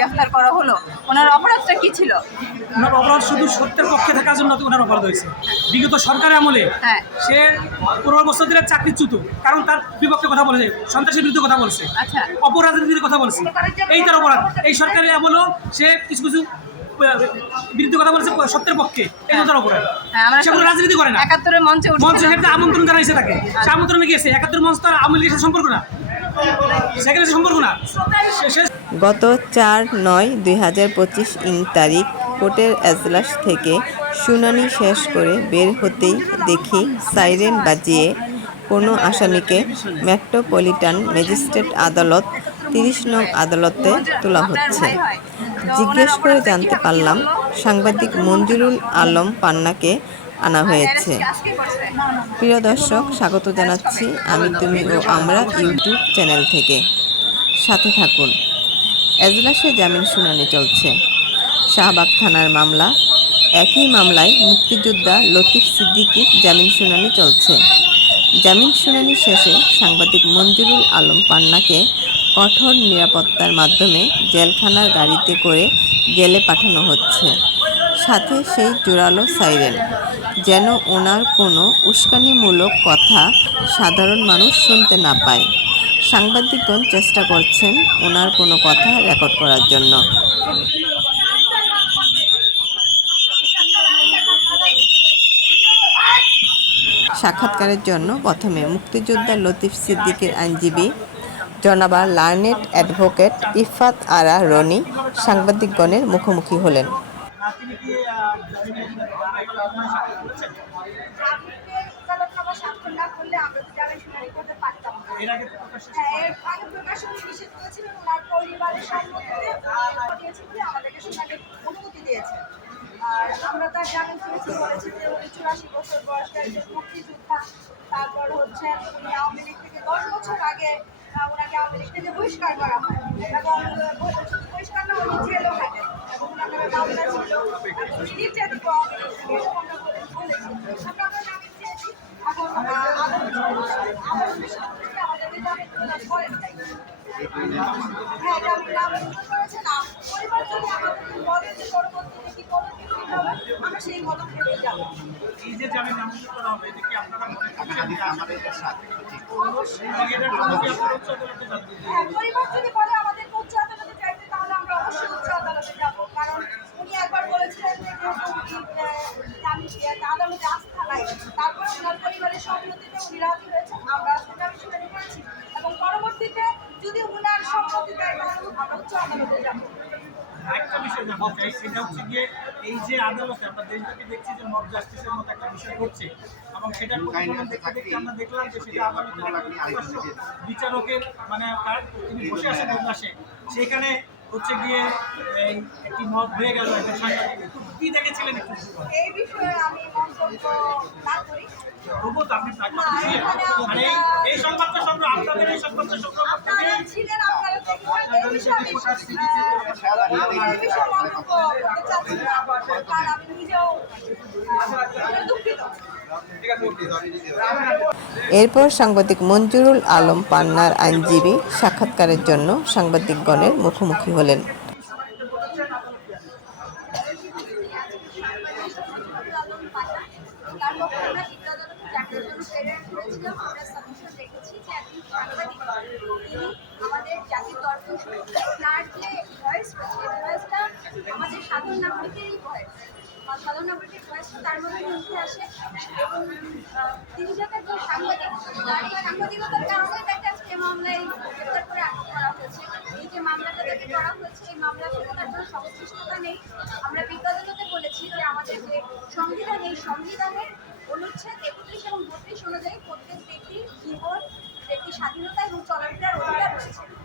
গ্রেফতার করা হলো। ওনার অপরাধটা কি ছিল? ওনার অপরাধ শুধু সত্যের পক্ষে থাকার জন্য ওনার অপরাধ হয়েছে। বিগত সরকারের আমলে হ্যাঁ। সে পনেরো বছর ধরে চাকরিচ্যুত কারণ তার বিপক্ষে কথা বলেছে সন্ত্রাসের বিরুদ্ধে কথা বলছে আচ্ছা। অপরাজনীতির কথা বলছে। এই তার অপরাধ। এই সরকারের আমলেও সে কিছু কিছু বিরুদ্ধে কথা বলছে সত্যের পক্ষে। এই তার অপরাধ। হ্যাঁ সে কোনো রাজনীতি করে না। একাত্তরের মঞ্চে মঞ্চ আমন্ত্রণ জানাইছে তাকে। সে আমন্ত্রণে গিয়েছে। একাত্তর মঞ্চ তার আওয়ামী লীগের সম্পর্ক না। গত চার নয় দুই হাজার পঁচিশ ইং তারিখ কোর্টের এজলাস থেকে শুনানি শেষ করে বের হতেই দেখি সাইরেন বাজিয়ে কোনো আসামিকে মেট্রোপলিটন ম্যাজিস্ট্রেট আদালত তিরিশ নং আদালতে তোলা হচ্ছে। জিজ্ঞেস করে জানতে পারলাম সাংবাদিক মঞ্জুরুল আলম পান্নাকে আনা হয়েছে। প্রিয় দর্শক, স্বাগত জানাচ্ছি আমি তুমি ও আমরা ইউটিউব চ্যানেল থেকে। সাথে থাকুন। এজলাসে জামিন শুনানি চলছে। শাহবাগ থানার মামলা। একই মামলায় মুক্তিযোদ্ধা লতিফ সিদ্দিকির জামিন শুনানি চলছে। জামিন শুনানি শেষে সাংবাদিক মঞ্জুরুল আলম পান্নাকে কঠোর নিরাপত্তার মাধ্যমে জেলখানার গাড়িতে করে জেলে পাঠানো হচ্ছে। সাথে সেই জোরালো সাইরেন, যেন ওনার কোনো উস্কানিমূলক কথা সাধারণ মানুষ শুনতে না পায়। সাংবাদিকগণ চেষ্টা করছেন ওনার কোনো কথা রেকর্ড করার জন্য। সাক্ষাৎকারের জন্য প্রথমে মুক্তিযোদ্ধা লতিফ সিদ্দিকের আইনজীবী, জনাবা লার্নেট অ্যাডভোকেট ইফাত আরা রনি সাংবাদিকগণের মুখোমুখি হলেন। হ্যাঁ, অনুমতি দিয়েছে। আর আমরা তার জামিন শুনেছি বলেছি যে উনি চুরাশি বছর বয়সের একজন মুক্তিযোদ্ধা। তারপর হচ্ছে উনি আওয়ামী লীগ থেকে দশ বছর আগে ওনাকে আওয়ামী লীগ থেকে বহিষ্কার করা হয়। এবং বহিষ্কার না উনি জেলও থেকে যে যাব এই যে জামিন নামঞ্জুর করা হবে এটা কি আপনারা মনে করছেন যে আসলে অবশ্যই এবং এটার জন্য কি আপনারা উচ্চ আদালতে যাবেন? হ্যাঁ পরিবার যদি বলে আমাদেরকে উচ্চ আদালতে চাইতে তাহলে আমরা অবশ্যই উচ্চ আদালতে যাব কারণ উনি একবার বলেছিলেন যে যেহেতু উনি আহ, আমি সে একটা আদালতে আস্থা নাই তারপরে ওনার পরিবারের সম্মতিতে উনি রাজি হয়েছেন আমরা সেটা আমি শুনানি করেছি এবং পরবর্তীতে যদি উনার সম্মতি দেয় তাহলে আমরা উচ্চ আদালতে যাব একটা বিষয় জানতে চাই সেটা হচ্ছে গিয়ে এই যে আদালতে আমরা দেশব্যাপী দেখছি যে মব জাস্টিসের মতো একটা বিষয় ঘটছে এবং সেটা প্রতিফলন দেখতে দেখতে আমরা দেখলাম যে সেটা আদালতের বিচারকের মানে তার তিনি বসে আছেন পাশে সেখানে হচ্ছে গিয়ে একটি মত হয়ে গেল একটা সাংবাদিক। কি দেখেছিলেন একটু এই বিষয়ে আমি মন্তব্য না করি। তবুও তো আপনি মানে এরপর সাংবাদিক মঞ্জুরুল আলম পান্নার আইনজীবী সাক্ষাৎকারের জন্য সাংবাদিকগণের মুখোমুখি হলেন। তার পক্ষে চাকরির জন্য প্রেরণ করেছিলাম। আমরা সাবমিশন রেখেছি যে সাংবাদিক আমাদের জাতির দর্শন তার যে ভয়েস এই ভয়েসটা আমাদের সাধারণ নাগরিকেরই ভয়েস সাধারণ নাগরিকের ভয়েসটা তার মধ্যে আসে। তিনি যাতে সাংবাদিক, তার সাংবাদিকতার কারণে তাকে এই মামলায় গ্রেপ্তার করে আটক করা হয়েছে, এই যে মামলাটা তাকে করা হয়েছে, এই মামলার সাথে তার কোনো সংশ্লিষ্টতা নেই। আমরা বিদ্যালয়তে বলেছি যে আমাদের যে সংবিধান, এই সংবিধানের অনুচ্ছেদ একত্রিশ এবং বত্রিশ অনুযায়ী প্রত্যেক ব্যক্তির জীবন ব্যক্তির স্বাধীনতা এবং চলাফেরার অধিকার রয়েছে।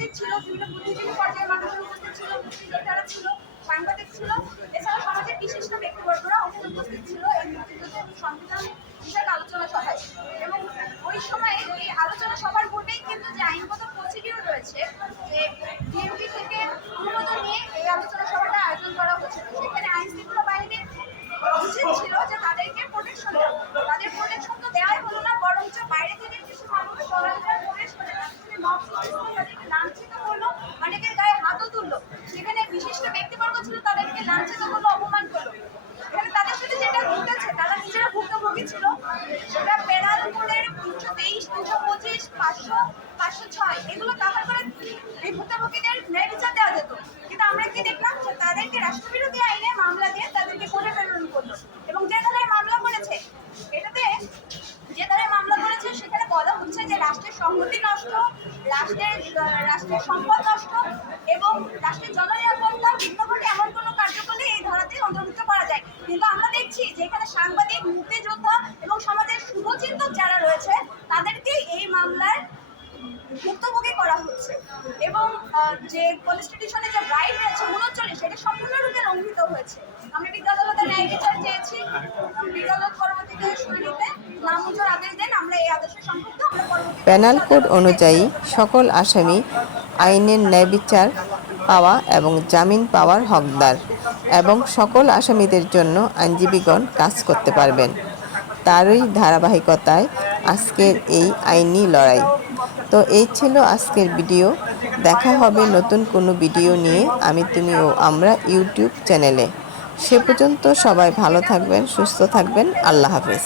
উপস্থিত ছিল, বিভিন্ন বুদ্ধিজীবী পর্যায়ের মানুষ উপস্থিত ছিল, মুক্তিযোদ্ধারা ছিল, সাংবাদিক ছিল। এছাড়া সমাজের বিশিষ্ট ব্যক্তিবর্গরা উপস্থিত ছিল এই মুক্তিযুদ্ধের সংবিধান বিষয়ক আলোচনা সভায়। এবং ওই সময়ে ওই আলোচনা সভার পূর্বেই কিন্তু যে আইনগত প্রসিডিউর রয়েছে যে কনস্টিটিউশনে যে রাইট রয়েছে, উনচল্লিশ, সেটা সম্পূর্ণরূপে লঙ্ঘিত হয়েছে। আমরা আদালতের ন্যায় বিচার চেয়েছি। আদালত পরবর্তীতে শুনানিতে নামঞ্জুর আদেশ দেন। আমরা এই আদেশের সম্পর্কে আমরা পরবর্তীতে প্যানাল কোড অনুযায়ী সকল আসামি আইনের ন্যায় বিচার পাওয়া এবং জামিন পাওয়ার হকদার এবং সকল আসামিদের জন্য আইনজীবীগণ কাজ করতে পারবেন। তারই ধারাবাহিকতায় আজকের এই আইনি লড়াই। তো এই ছিল আজকের ভিডিও। দেখা হবে নতুন কোনো ভিডিও নিয়ে। আমি, তুমি ও আমরা ইউটিউব চ্যানেলে। সে পর্যন্ত সবাই ভালো থাকবেন, সুস্থ থাকবেন। আল্লাহ হাফেজ।